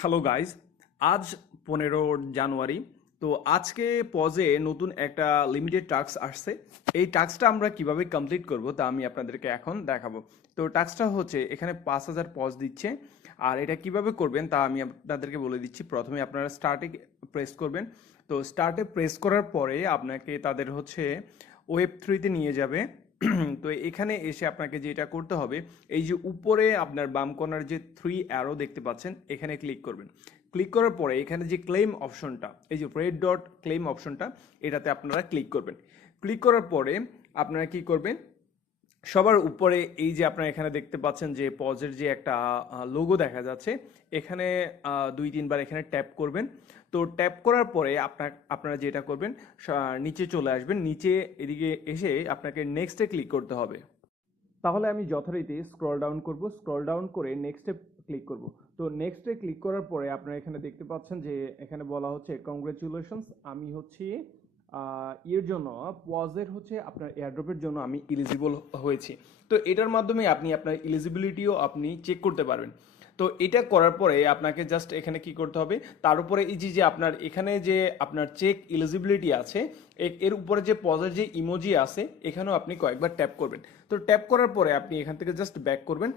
Hello guys, আজ 15 জানুয়ারি। তো আজকে পজে নতুন একটা লিমিটেড টাস্ক আসছে। এই টাস্কটা আমরা কিভাবে কমপ্লিট করব তা আমি আপনাদেরকে এখন দেখাবো। তো টাস্কটা হচ্ছে এখানে 5,000 পজ দিচ্ছে। আর এটা কিভাবে করবেন তা আমি আপনাদেরকে বলে দিচ্ছি। প্রথমে আপনারা স্টার্টে প্রেস করবেন। তো স্টার্টে প্রেস করার পরে আপনাকে তাদের হচ্ছে ওয়েব 3-তে নিয়ে যাবে। তো এখানে এসে আপনাকে যেটা করতে হবে, এই যে উপরে আপনার বাম কর্নার যে 3 অ্যারো দেখতে পাচ্ছেন, এখানে ক্লিক করবেন। ক্লিক করার পরে এখানে যে ক্লেম অপশনটা, এই যে রেড ডট ক্লেম অপশনটা, এটাতে আপনারা ক্লিক করবেন। ক্লিক করার পরে আপনারা কি করবেন, সবার উপরে এই যে আপনারা এখানে দেখতে পাচ্ছেন যে পজের যে একটা লোগো দেখা যাচ্ছে, এখানে 2-3 বার এখানে ট্যাপ করবেন। তো ট্যাপ করার পরে আপনারা যেটা করবেন, নিচে চলে আসবেন। নিচে এদিকে এসে আপনাকে নেক্সটে ক্লিক করতে হবে। তাহলে আমি যথারীতি স্ক্রল ডাউন করব, স্ক্রল ডাউন করে নেক্সটে ক্লিক করব। তো নেক্সটে ক্লিক করার পরে আপনারা এখানে দেখতে পাচ্ছেন যে এখানে বলা হচ্ছে কংগ্রেচুলেশনস, আমি হচ্ছে এর জন্য পজের হচ্ছে আপনার এয়ারড্রপের জন্য আমি এলিজিবল হয়েছি। তো এটার মাধ্যমে আপনি আপনার এলিজিবিলিটিও আপনি চেক করতে পারবেন। তো এটা করার পরে আপনাকে জাস্ট এখানে কি করতে হবে, তার উপরে এই যে আপনার এখানে যে আপনার চেক এলিজিবিলিটি আছে, এর উপরে যে পজের যে ইমোজি আছে, এখানেও আপনি কয়েকবার ট্যাপ করবেন। তো ট্যাপ করার পরে আপনি এখান থেকে জাস্ট ব্যাক করবেন।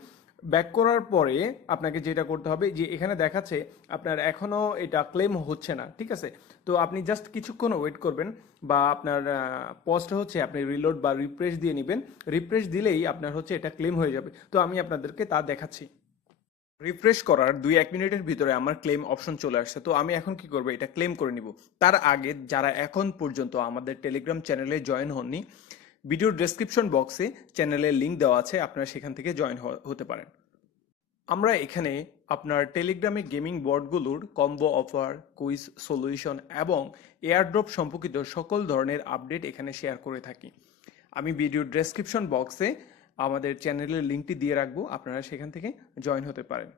ব্যাক করার পরে আপনাকে যেটা করতে হবে, যে এখানে দেখাচ্ছে আপনার এখনও এটা ক্লেম হচ্ছে না, ঠিক আছে। তো আপনি জাস্ট কিছুক্ষণ ওয়েট করবেন, বা আপনার পজটা হচ্ছে আপনি রিলোড বা রিফ্রেশ দিয়ে নেবেন। রিফ্রেশ দিলেই আপনার হচ্ছে এটা ক্লেম হয়ে যাবে। তো আমি আপনাদেরকে তা দেখাচ্ছি। রিফ্রেশ করার 2-1 মিনিটের ভিতরে আমার ক্লেম অপশন চলে আসছে। তো আমি এখন কি করবো, এটা ক্লেম করে নিব। তার আগে যারা এখন পর্যন্ত আমাদের টেলিগ্রাম চ্যানেলে জয়েন হননি, ভিডিওর ডেসক্রিপশন বক্সে চ্যানেলের লিঙ্ক দেওয়া আছে, আপনারা সেখান থেকে জয়েন হতে পারেন। আমরা এখানে আপনার টেলিগ্রামে গেমিং বোর্ডগুলোর কম্বো অফার, কুইজ সলিউশন এবং এয়ারড্রপ সম্পর্কিত সকল ধরনের আপডেট এখানে শেয়ার করে থাকি। আমি ভিডিওর ডেসক্রিপশন বক্সে আমাদের চ্যানেলের লিঙ্কটি দিয়ে রাখবো, আপনারা সেখান থেকে জয়েন হতে পারেন।